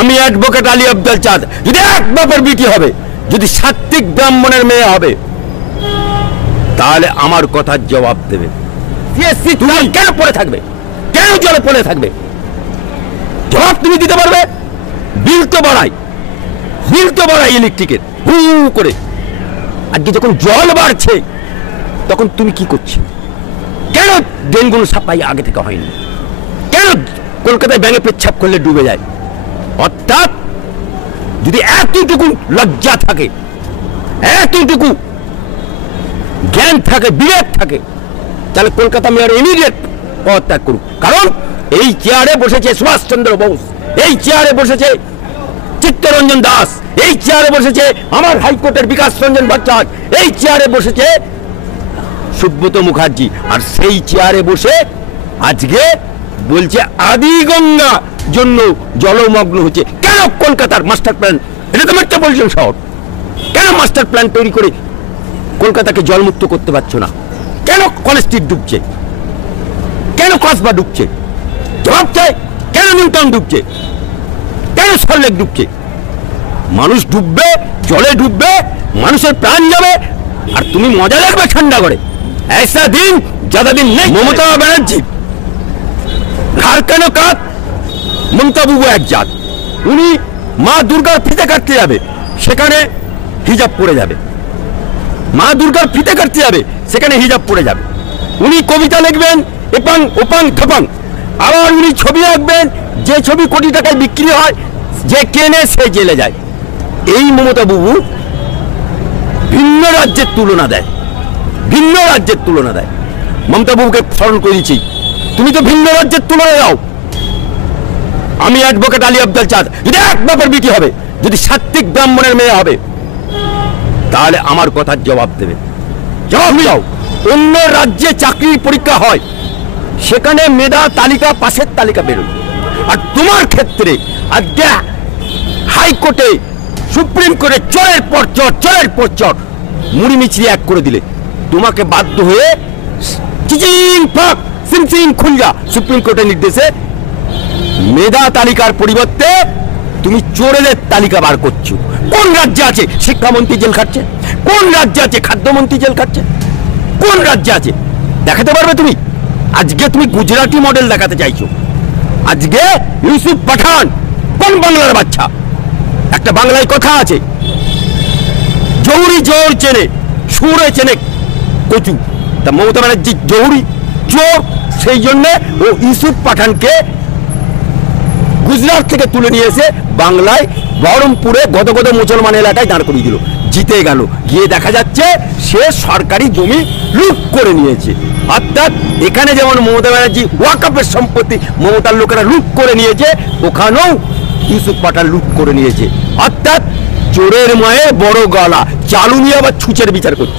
আমি অ্যাডভোকেট আলী আব্দুল চাঁদ যদি এক বাপের বিটি হবে, যদি সাত্বিক ব্রাহ্মণের মেয়ে হবে, তাহলে আমার কথার জবাব দেবে। তুমি কেন পড়ে থাকবে? কেন জলে পড়ে থাকবে? জবাব তুমি দিতে পারবে? বিল তো বাড়াই ইলেকট্রিকের হু করে। আজকে যখন জল বাড়ছে তখন তুমি কি করছো? কেন ড্রেনগুলো সাফাই আগে থেকে হয়নি? কেন কলকাতায় ব্যাঙে পেচ্ছাপ করলে ডুবে যায়? অর্থাৎ যদি এতটুকু লজ্জা থাকে, এতটুকু জ্ঞান থাকে, বিবেক থাকে, তাহলে কলকাতা মেয়র ইমিডিয়েট পদত্যাগ করুক। কারণ এই চেয়ারে বসেছে সুভাষচন্দ্র বোস, এই চেয়ারে বসেছে চিত্তরঞ্জন দাস, এই চেয়ারে বসেছে আমার হাইকোর্টের বিকাশ রঞ্জন ভট্টাচার্য, এই চেয়ারে বসেছে সুব্রত মুখার্জি। আর সেই চেয়ারে বসে আজকে বলছে আদি গঙ্গা জন্য জলমগ্ন হচ্ছে। কেন কলকাতার মাস্টার প্ল্যান, এটা তো মেট্রোপলিটন শহর, কেন মাস্টার প্ল্যান তৈরি করে কলকাতাকে জলমুক্ত করতে পারছো না? কেন কলেজ স্ট্রিট ডুবছে? কেন কসবা ডুবছে? জবাব চাই। কেন নিউটাউন ডুবছে? কেন সল্টলেক ডুবছে? মানুষ ডুববে, জলে ডুববে, মানুষের প্রাণ যাবে, আর তুমি মজা লাগবে ঠান্ডা করে। ऐसा दिन ज्यादा दिन नहीं। মমতা ব্যানার্জি ঘর কেন কাত? মমতা বাবু এক জাত। উনি মা দুর্গার ফিতে কাটতে যাবে, সেখানে হিজাব পড়ে যাবে। মা দুর্গার ফিতে কাটতে যাবে, সেখানে হিজাব পড়ে যাবে। উনি কবিতা লিখবেন এপাং ওপাং থাপাং, আবার উনি ছবি আঁকবেন, যে ছবি কোটি টাকায় বিক্রি হয়, যে কেনে সে জেলে যায়। এই মমতা বাবু ভিন্ন রাজ্যের তুলনা দেয়, ভিন্ন রাজ্যের তুলনা দেয়। মমতা বাবুকে স্মরণ করেছি, তুমি তো ভিন্ন রাজ্যের তুলনা দাও। আমি অ্যাডভোকেট আলী আব্দুল চাঁদ যদি এক বাপের বিটি হবে, যদি সাত্বিক ব্রাহ্মণের মেয়ে হবে, তাহলে আমার কথার জবাব দেবে। জবাব দাও। অন্য রাজ্যে চাকরির পরীক্ষা হয়, সেখানে মেধা তালিকা, পাশের তালিকা বেরোয়। আর তোমার ক্ষেত্রে আজকে হাইকোর্টে, সুপ্রিম কোর্টে চরের পর চর, চরের পর চর মুড়ি মিছিয়ে এক করে দিলে তোমাকে বাধ্য হয়ে চিচিং ফাঁক সিমসিং খুলজা সুপ্রিম কোর্টের নির্দেশে মেধা তালিকার পরিবর্তে তুমি চোরেদের তালিকা বার করছো। কোন রাজ্যে আছে শিক্ষামন্ত্রী জেল খাটছে? কোন রাজ্যে আছে খাদ্যমন্ত্রী জেল খাটছে? কোন রাজ্যে আছে দেখাতে পারবে তুমি? আজকে তুমি গুজরাটি মডেল দেখাতে চাইছো। আজকে ইউসুফ পাঠান কোন বাংলার বাচ্চা? একটা বাংলায় কথা আছে, জৌরি জোর চেনে, সুরে চেনে কচু। তা মমতা ব্যানার্জি জৌরি চোর, সেই জন্য ও ইউসুফ পাঠানকে গুজরাট থেকে তুলে নিয়ে এসে বাংলায় বহরমপুরে গদগদ মুসলমান এলাকায় দাঁড় করিয়ে দিল। জিতে গেল, গিয়ে দেখা যাচ্ছে সে সরকারি জমি লুট করে নিয়েছে। অর্থাৎ এখানে যেমন মমতা ব্যানার্জি ওয়াকফের সম্পত্তি মমতার লোকেরা লুট করে নিয়েছে, ওখানেও ইউসুফ পাঠান লুট করে নিয়েছে। অর্থাৎ চোরের মায়ের বড় গলা, চালু নিয়ে আবার ছুঁচের বিচার করছে।